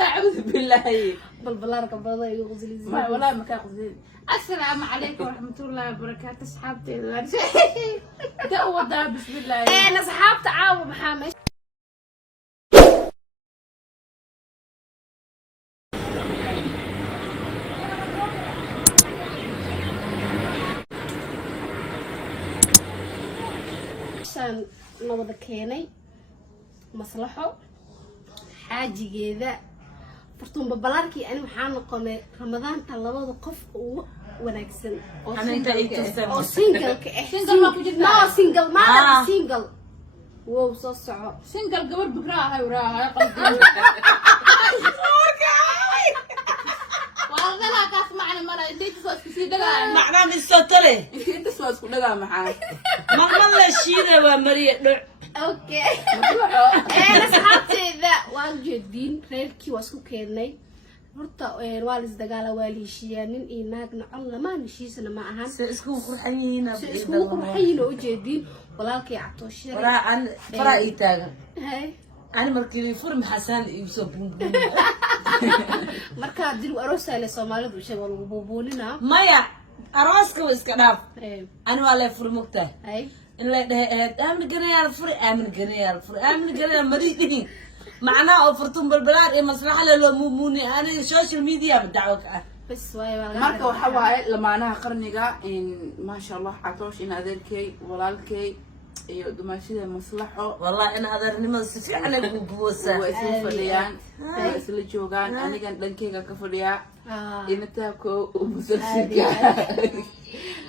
أعوذ بالله بالبلارك بضا يغزل ما والله ما كان غزيل. السلام عليكم ورحمة الله وبركاته أصحابتي ده ده بسم الله. أنا صحابت عاو محمد عشان نوض كيني مصلحه حاجي جيدا فرتون ببلاركي أنا محان قناة رمضان طلبوا قف ونكسن أو سينجل سينجل ما كوجد ما سينجل ما أنا سينجل واو صصعو سينجل قبل بقراها وراها قصدي. والله لا تسمعني مرة أنت تسوس كسي دلها معناه بالسطلة أنت تسوس كلها معاك مرة الشيء ومريء اوكي انا صحابتي ذا وان جدين reerkii waa isku keenay horta waa la isdagaala waa la heshiiyay nin iyo naag nacol lama heshiisana ma ahan isku qurxayeen isku qurxayeen oo jeedin walaalkay cabtooshire faraan faraa taagan hay ani markii furm xasan iibso buunbuun marka dil aroosay Soomaalidu u sheego lagu buubuunina maya arooska waa iska dhaaf ani waa la furmugtaa hay إلا ده آمن جنيه الفرق آمن جنيه الفرق آمن جنيه مريضين معناه أفرتم بالبلاد إيه مصلحة للمؤمنين أنا السوشيال ميديا بدعوك بس واي marka waxa waaye lamaanaha qarniga in ma sha Allah Catoosh in adeerkay walaalkay iyo dumaashida maslaxo والله أنا هذا النمط سفي على بوسة واسم فليان واسم جوجان أنا كان دنكيكا كفليا إنتا كو ومسلسلك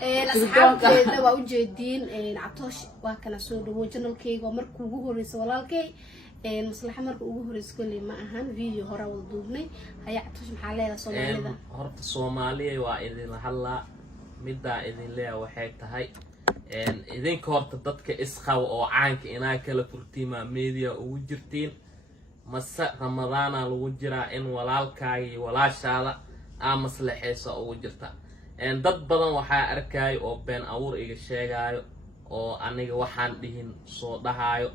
أصحابتي waa u jeedin Catoosh waa kana soo dhawo channelkayga markuu ugu horeysay walaalkay maslaxa markuu ugu horeysay kulli ma ahan video hore wada duubnay haya Catoosh maxaa leedahay Soomaalida horta Soomaaliya waa idin hadla midda idin leeyahay waxay tahay idinka horta dadka isqaw oo caanka inaa kala furtiima media ugu jirtiin masa Ramadaan lagu jiraa in walaalkaaga iyo walaashaada ama maslaxaysa ugu jirta dad badan waxaa arkay oo been abuur iga sheegayo oo aniga waxaan dhihin soo dhahayo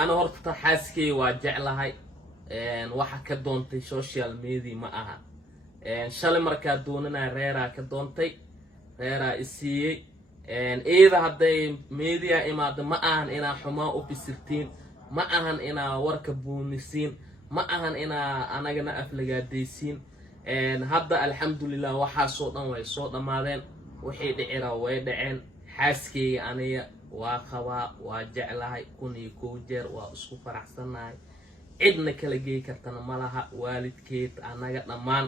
ana horta xaaskay waa jeclahay waxa ka doontay social media ma aha shalay markaa doonana reeraa ka doontay reeraa isiiyay eeda hadday media imaado ma ahan inaa xumaa u bisirtiin ma ahan inaa warka buunisiin ma ahan inaa anagana aflagaadaysiin hadda alxamdulillah waxaa soo dhan way soo dhamaadeen wixii dhicira way dhaceen xaaskeyga aniga waa qabaa waa jeclahay kun iyo kow jeer waa isku faraxsanahay cidna kala geey kartana malaha waalidkeed anaga dhammaan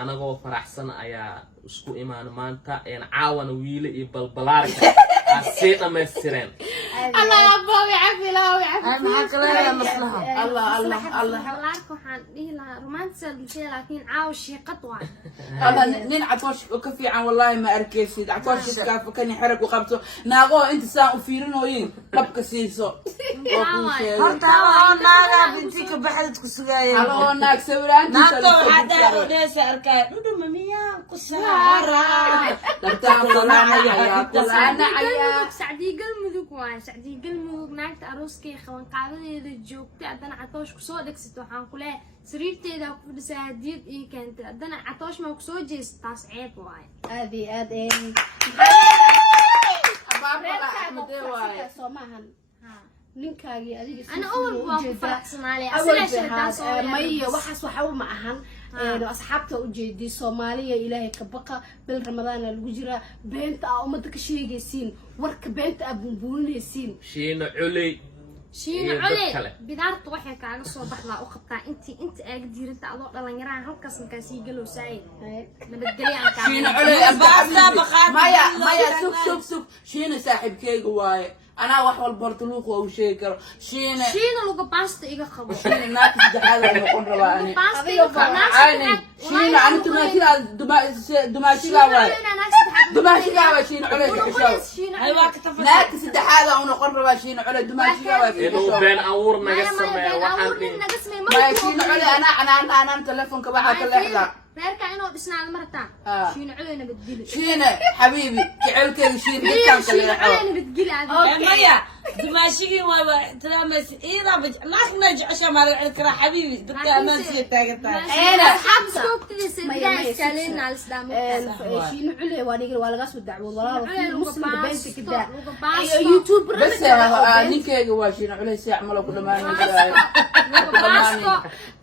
anagoo faraxsan ayaa isku imaan maanta caawana wiile iyo balbalaarka asii dhamaystireen الله أبوي عفي لا وعفي معك لا مصلحة الله الله الله حلالك وحان إيه لا رومانسي المشي لكن عاوش قطوة الله نين عطوش وكفي عن والله ما أركيسي عطوش كاف كان يحرك وقبته ناقو أنت ساق وفيرنو ين ربك سيسو horta waa naaga bintiga baxadku sugaayay الله ناك سوران naagto waxaa daa odheesa arkay dhudhuma miyaa ku saara سعدي قلمذوك واي سعدي قلمذوك ناكت أروسكي خوان قاعدة إذا جوكتي أدنا عطوش كسو دكست وحان كلها سريرتي إذا كفر سهديد إيه كانت أدنا عطوش ما كسو جيس تاس عيب واي هذه ninkaagii adiga أنا أول واقف فرح سمالي أصلا شرطان صوالي مايا وحس وحاو معهن أصحابته وجدي صومالية إلهي كبقى بالرمضان الوجرة بنت أمتك شيء جسين ورك بنت أبنبون يسين شين علي شين علي بدارت waxay kaaga soo baxdaa oo qabtaa inta aag diirta adoo dhalinyarada halkaas kaasi galo saay nabadgelyo aan ka شين علي أبغى مايا سوق شين صاحب كيك واي أنا واحد البرتلوق أو شيء كر شين lagu baasta iga qabo شين ناقص دحالة نقول رباني baasta iga qabo عيني شين أنا تماشي دماشي واي دماشي واي شين علي أيوة كتفت ناقص دحالة ونقول ربا شين علي دماشي واي inuu been abuur naga sameeyo waxaan ما شين علي أنا تلفون كباحة كل إحدى reerka inuu dhisnaado martaa Ah. shiina culeyna badgili shiina xabiibi jecelkeega shiina dadkaan kale shiina culeyna badgili adiga maya dimaashigii waaba ixtiraamaysa iidaa naasna jecesha maa laga celi karaa xabiibi dadka ammaansiya taagan tahay asxaab iskoogtidiisa digaa iskaaleenaa lisdhaamo shiina cule waa dhigan waa laga soo dacwood walaalo Cule fiil muslimka beenta ka daa lagu baasto iyo youtuber bas ninkeyga waa shiina culey si acmalo ku dhamaanaysa lagu baasto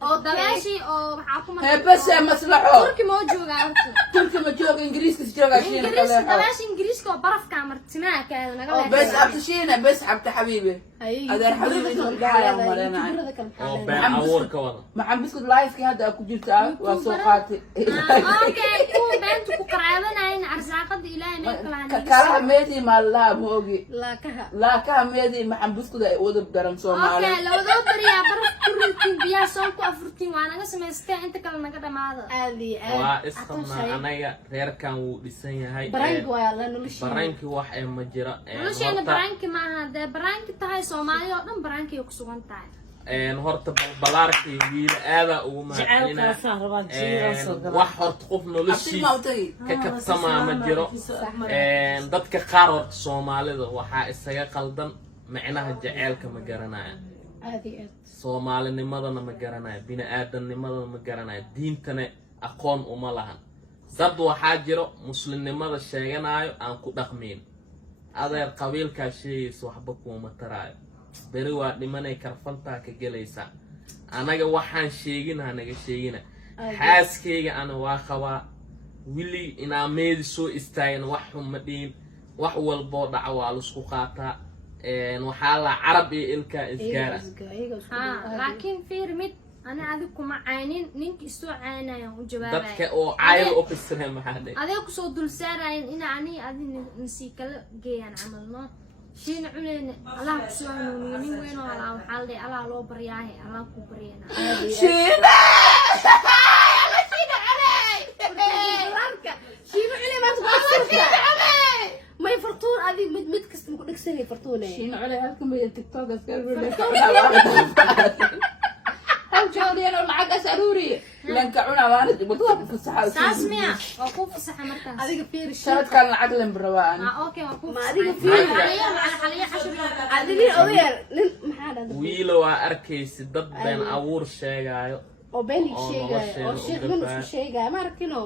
oo dabeeshii oo waxaa ku hee bas maslaxo turki moo joogaa horta turka ma jooga ingiriiska si jooga shiina kaleexo dabeesha ingiriiska oo barafka martimaha kaada naga oo bes abta shiina bes xabta xabiibi adeer xabiibi inuu dhahayaa malenay oo been abuur ka wada maxaan biskud live-kii hadda aad ku jirtaa waa soo qaatay okay kuwa beenta ku qaraabanayna arsaaqada ilaahay neefkalahan kalaha meedii maalaha ma ogi laakaha laakaha meedii maxaan biskud ay wada daran soomaali okay lawadoo bariyaa baraf ku ridtiin biyaha soon ku afurtiin waa naga samaysteen inta kale naga dhamaada aad iyo waa aad isqabnaa anaga reerkan wuu dhisan yahay baraank waa la noloshiina barankii wax ee ma jira nolosheena baraanki maaha dee baraanki tahay soomaalida oo dhan baraanki ay ku sugan tahay horta balbalaarkii wiil aadaa ugu mahadcelina jecelkaasaan rabaa jiiraan soo galaa wax horta qof abti noloshiisa ma utagi ka kabsamaa ma jiro dadka qaar horta soomaalida waxaa isaga qaldan micnaha jaceylka ma garanaya aad iyo aad soomaalinimadana ma garanaya bini-aadamnimadana ma garanaya diintana aqoon uma lahan dad waxaa jiro muslimnimada sheeganayo aan ku dhaqmayn adeer qabiilkaa sheegaysa waxba kuuma taraayo beri waa dhimanay karfantaa ka gelaysaa anaga waxaan sheegina naga sheegina xaaskayga ana waa qabaa wili inaa meedi soo istaagin wax xun ma dhihin wax walboo dhaca waa laisku qaataa waxaa la carab iyo ilkaa isgaara laakiin fiir mid ani adig kuma caynin ninka isoo caynayaan u jawaabaya dadka oo caayada u fisiree maxaa dhe adiga kusoo dul saarayan ina ani adi nasii kala geeyaan camal no shiina culeyna allah kusoo hanuuniyo nin weyn oo alaa waxaa la dhihi allah loo baryaahe allah ku baryana shiina shiina cule maanta ku dhegsantaa may fartuun adig mid kasta ma ku dhegsanay fartuune shiina culey halkan bay tiktok iska hal joodiyana lacagaas aruuriye lanka cuna waana wadada ku fasaxa saas miya waa ku fasaxa markaas adiga fiir sanadkan lacag len rabaa ani okay waa ku Ma adiga fasaxa fiir. xaliya xashir adiga odeer nin maxaa dhahdaa wiilo waa arkaysi dad been abuur sheegaayo oo beenig oo sheegaayo oo nolosheena sheekh u min gabaa. isku sheegaayo ma arkino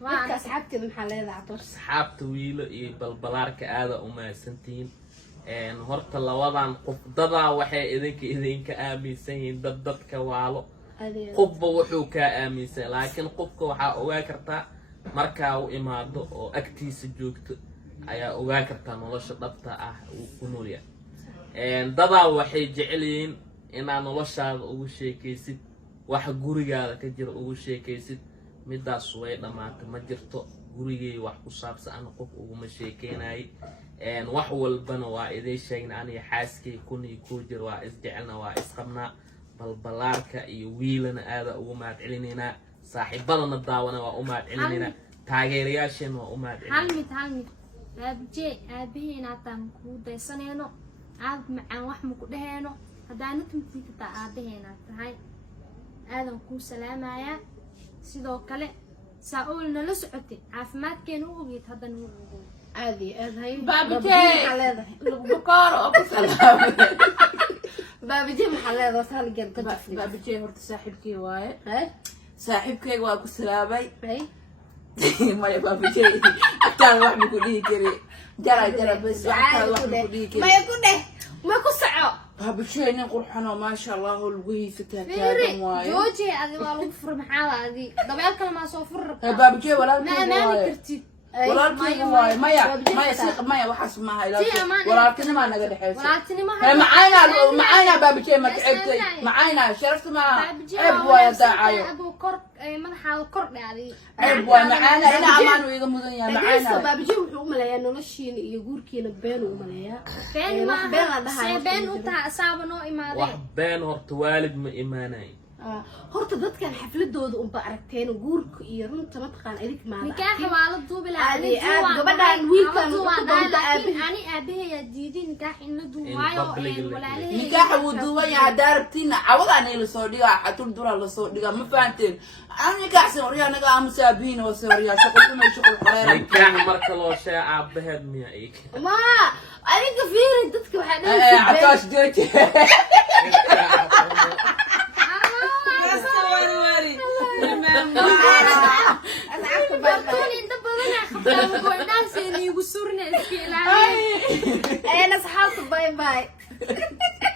Waa dadka arkay. asxaabteeda maxaa leedahay toos asxaabta wiilo iyo balbalaarka aada u mahadsantihiin horta labadan qof dadaa waxay idinka aaminsan yihiin dadka waalo adiga qofba wuxuu kaa aaminsan laakiin qofka waxaa ogaa kartaa markaa u imaado oo agtiisa joogto ayaa ogaa kartaa nolosha dhabta ah uu ku noolyahay dadaa waxay jecel yihiin inaad noloshaada ugu sheekaysid waxa gurigaada ka jira ugu sheekaysid midaas way dhammaatay ma jirto gurigay wax ku saabsan ana qof uguma sheekeynayay wax walbana waa idiin sheegna aniga xaaskay kun iyo koo jir waa isjecelna waa isqabnaa balbalaarka iyo wiilana aada ugu mahad celinaynaa saaxiibadana daawana waa u mahad celinaynaa taageerayaasheena waa u mahad celinayna hal mid aabjee aabaheen haataan kuu daysanayno aad macaan wax maku dhaheeno haddaana tumtii kataa aabaheenaad tahay aadan kuu salaamayaa sidoo kale saa ool nala socotay caafimaadkeena u ogeyd haddana u ogow aad iyo aad hay Baabitee. maxaa leedahay bukoor oo ku salaamay baabije maxaa leedahay saalgeed ka jafni baabijee horta saaxiibkey waaye hay saaxiibkeyga waa ku salaamay hay maya baabijee agtaada wax ma ku dhihi kari jara bes agtaada wax ma ku dhihi kari maya ku dheh ma ku soco baabijee nin qurxanoo maasha allah oo lagu hiisataa fiiri taagan waaye jooji adi waa lagu fur maxaa adi dabeel kale maa soo fur rabtaa baabijee ma walaalkeyga amaani waaye kartid walaalkeyga waaye maya Baabijee maya xitaa. si maya waxaas maaha Si ilaa amaan- walaalkinimaa naga dhexeysa walaaltinimo معانا بابي جاي ما تعبتي معانا شرفت ما عيب ويا داعي aduu kor madaxaada kor dhacday عيب ويا معانا هنا امان ويغا مدن يا dhegeysta معانا baabije wuxuu u maleeyaa noloshiina iyo guurkiina been u maleeyaa been wax been la maaha dhahayo see been u taha asaaba noo imaaday wax been horta waalid ma imaanayn horta dadkan xafladooda unba aragteen guurka iyo runta mataqaan adig maada nikaaxa waa la duubi lahaa Aadi, aad gabadhaan wiilkan ku doonta laakiin aabi. ani aabaheeyaa diiday nikaax in la In duubaayo public la- walaalahey nikaaxa wuu duuban yahay haddaa rabtiina cawadaan ay lasoo dhigaa xatul duraa lasoo dhigaa ma fahanteen aan nikaaxsan waryaa naga aamusa aabihiina wase waryaa shaqo xumay shaqo xoreera nikaax marka loo sheega aabaheed miya ig ma adiga fiiri dadka waxaa dhahay catoosh jooji bartoon inta badanaa qabtaa goynaaseena igu surna iska ilaaliya asxaabta bye bye